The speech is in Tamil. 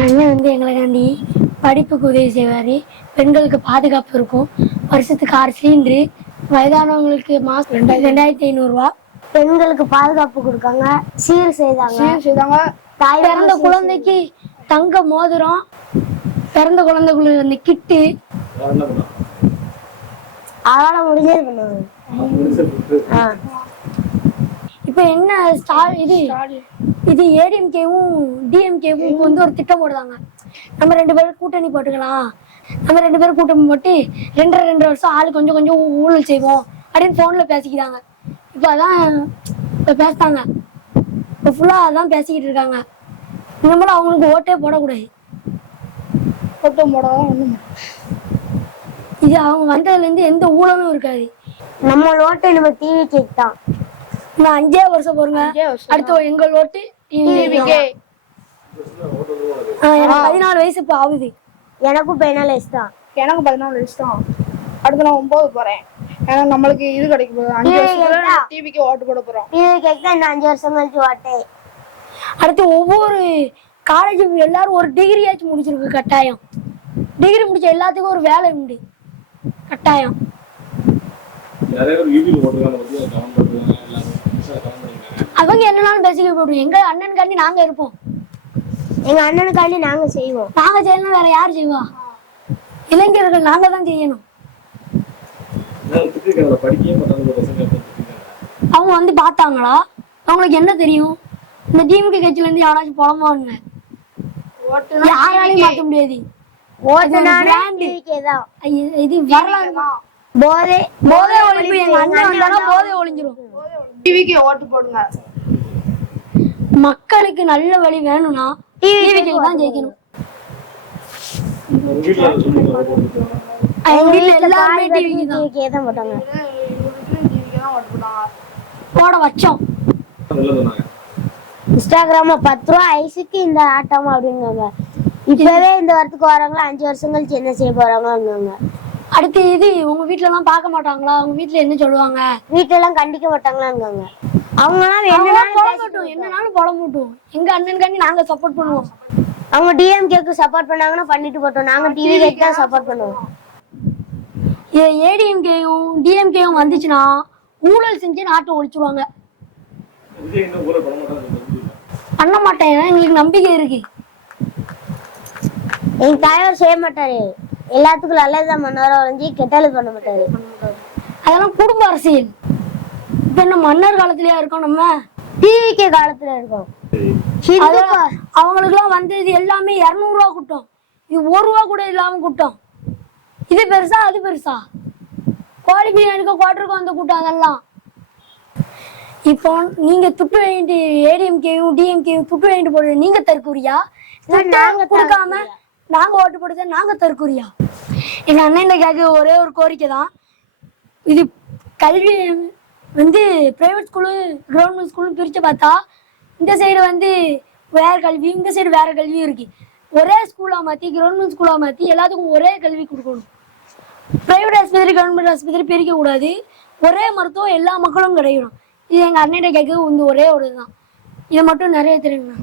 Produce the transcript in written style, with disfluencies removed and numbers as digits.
அண்ணன் வந்து எங்களுக்காண்டி படிப்புக்கு உதவி செய்வார். பெண்களுக்கு பாதுகாப்பு இருக்கும். வருஷத்துக்கு 6 சிலிண்டரு, வயதானவங்களுக்கு மாதம் 2500 ரூபா. பெண்களுக்கு பாதுகாப்பு கொடுக்காங்க, சீர் செய்தாங்க. பிறந்த குழந்தைக்கு தங்க மோதிரம், பிறந்த குழந்தைக்குள்ள அந்த கிட்டு, அதெல்லாம் முடிஞ்சது பண்ணுவாங்க. இப்ப என்ன இது ஏடிஎம்கேவும் டிஎம்கேவும் வந்து ஒரு திட்டம் போடுறாங்க. நம்ம 2 பேரும் கூட்டணி போட்டுக்கலாம், நம்ம 2 பேரும் கூட்டணி போட்டு 2 வருஷம் ஆளு கொஞ்சம் கொஞ்சம் ஊழல் செய்வோம் அப்படின்னு போன்ல பேசிக்கிறாங்க. இப்ப அதான் இப்ப பேசுறாங்க, இப்ப ஃபுல்லா அதான் பேசிக்கிட்டு இருக்காங்க. நம்மளும் அவங்களுக்கு ஓட்டே போடக்கூடாது. ஓட்டம் போடாதான் ஒண்ணும் இது அவங்க வந்ததுல இருந்து எந்த ஊழலும் இருக்காது. நம்ம ஓட்டு நம்ம டிவி கேக் தான். நான் 5 வருஷம் போறேங்க. அடுத்து எங்கள் ஓட்டு டிவிக்கே. எனக்கு 14 வயசு இப்ப ஆகுது. எனக்கும் 14 வயசு தான். எனக்கு 14 வயசு தான். அடுத்து நான் 9 போறேன். ஏன்னா நம்மளுக்கு இது கிடைக்க போகுது. 5 வருஷத்துல டிவிக்கு ஓட்டு போட போறோம். டிவி கேக் தான் இன்னும் 5 வருஷம் கழிச்சு ஓட்டு. அடுத்து ஒவ்வொரு காலேஜ் எல்லாரும் ஒரு டிகிரியாச்சும் முடிச்சிருக்கு கட்டாயம். டிகிரி முடிச்ச எல்லாத்துக்கும் ஒரு வேலை உண்டு கட்டாயம். அவங்க என்னன்னாலும் பேசிக்க போடுவோம். எங்க அண்ணனுக்காண்டி நாங்க இருப்போம். எங்க அண்ணனுக்காண்டி நாங்க செய்வோம். நாங்க செய்யணும், வேற யார் செய்வா? இளைஞர்கள் நாங்க தான் செய்யணும். அவங்க வந்து பார்த்தாங்களா? அவங்களுக்கு என்ன தெரியும்? இந்த திமுக கட்சியில இருந்து யாராச்சும் புலம்புவாங்க. யாராலையும் மாற்ற முடியாது. இது வரலாறு. போதை ஒழிப்பு. எங்க அண்ணன் வந்தாலும் போதை ஒழிஞ்சிரும். டிவிக்கு ஓட்டு போடுங்க. மக்களுக்கு நல்ல வழி வேணும்னா டிவிக்கு தான் ஜெயிக்கணும். எங்க வீட்டுல எல்லாருமே டிவிக்கு தான் போட்டாங்க. போட வச்சோம். இன்ஸ்டாகிராம்ல 10 ரூபா ஐஸுக்கு இந்த ஆட்டம் அப்படிங்காங்க. இப்பவே இந்த வரத்துக்கு வராங்களா, 5 வருஷம் கழிச்சு என்ன செய்ய போறாங்க. அடுத்து இது உங்க வீட்டுல எல்லாம் பார்க்க மாட்டாங்களா? அவங்க வீட்டுல என்ன சொல்லுவாங்க? வீட்டுல எல்லாம் கண்டிக்க மாட்டாங்களாங்க. அவங்க என்னன்னாலும் புலம்பட்டும். எங்க அண்ணனுக்காண்டி நாங்க சப்போர்ட் பண்ணுவோம். அவங்க டிஎம்கேக்கு சப்போர்ட் பண்ணாங்கன்னா பண்ணிட்டு போட்டோம். நாங்க டிவி கேக்கு தான் சப்போர்ட் பண்ணுவோம். ஏடிஎம்கேயும் டிஎம்கேயும் வந்துச்சுன்னா ஊழல் செஞ்சு நாட்டை ஒழிச்சுருவாங்க. பண்ண மாட்டேன், எங்களுக்கு நம்பிக்கை இருக்கு. எங்க தாயார் செய்ய மாட்டாரு. எல்லாத்துக்கும் நல்லதுதான் பண்ணுவார ஒழிஞ்சு கெட்டது பண்ண மாட்டாரு. அதெல்லாம் குடும்ப அரசியல். இப்ப என்ன மன்னர் காலத்திலயா இருக்கோம்? நம்ம டிவிகே காலத்துல இருக்கோம். அவங்களுக்கு எல்லாம் வந்து இது எல்லாமே 200 ரூபா கூட்டம். இது 1 ரூபா கூட இல்லாம கூட்டம். இது பெருசா அது பெருசா? கோழி பிரியாணிக்கு குவார்டருக்கு வந்த கூட்டம் அதெல்லாம். இப்போ நீங்க துட்டு வாங்கிட்டு ஏடிஎம்கேயும் டிஎம்கேயும் துட்டு வாங்கிட்டு போடுற நீங்க தற்கூரியா? நாங்க கொடுக்காம நாங்க ஓட்டு போடுறத நாங்க தற்கூரியா? எங்க அண்ணன் கேட்க ஒரே ஒரு கோரிக்கை தான். இது கல்வி வந்து பிரைவேட் ஸ்கூலு கவர்மெண்ட் ஸ்கூலு பிரித்து பார்த்தா இந்த சைடு வந்து வேற கல்வி, இந்த சைடு வேற கல்வி இருக்கு. ஒரே ஸ்கூலாக மாற்றி கவர்மெண்ட் ஸ்கூலாக மாற்றி எல்லாத்துக்கும் ஒரே கல்வி கொடுக்கணும். பிரைவேட் ஆஸ்பத்திரி கவர்மெண்ட் ஆஸ்பத்திரி பிரிக்கக்கூடாது. ஒரே மருத்துவம் எல்லா மக்களும் கிடைக்கணும். இது எங்கள் அண்ணன் கேட்க வந்து ஒரே ஒரு இதுதான். இதை மட்டும் நிறைய தெரியுங்க.